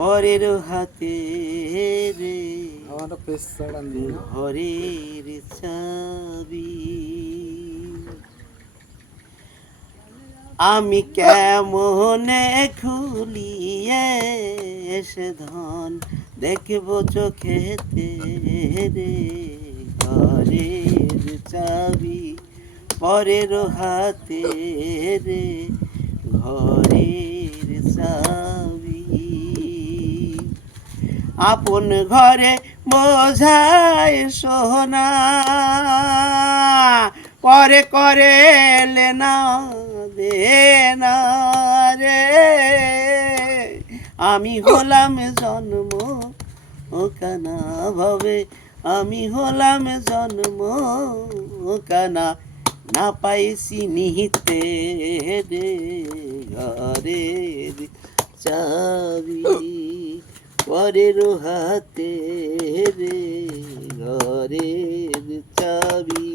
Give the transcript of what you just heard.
পরের হাতে রে আমার পেস ছাড়ান দিই না। ঘরের চাবি। আমি কেমনে খুলিয়ে সে ধন দেখব চোখেতে রে ঘরের চাবি পরের হাতে রে ঘরের চাবি। আপন ঘরে বোঝায় সোনা পরে করে লেনা দেনা রে। আমি হলাম জন্ম কানা ভাবে, আমি হলাম জন্ম কানা না পাইছি নিহিতে রে ঘরের চাবি পরের হাতে রে ঘরের চাবি।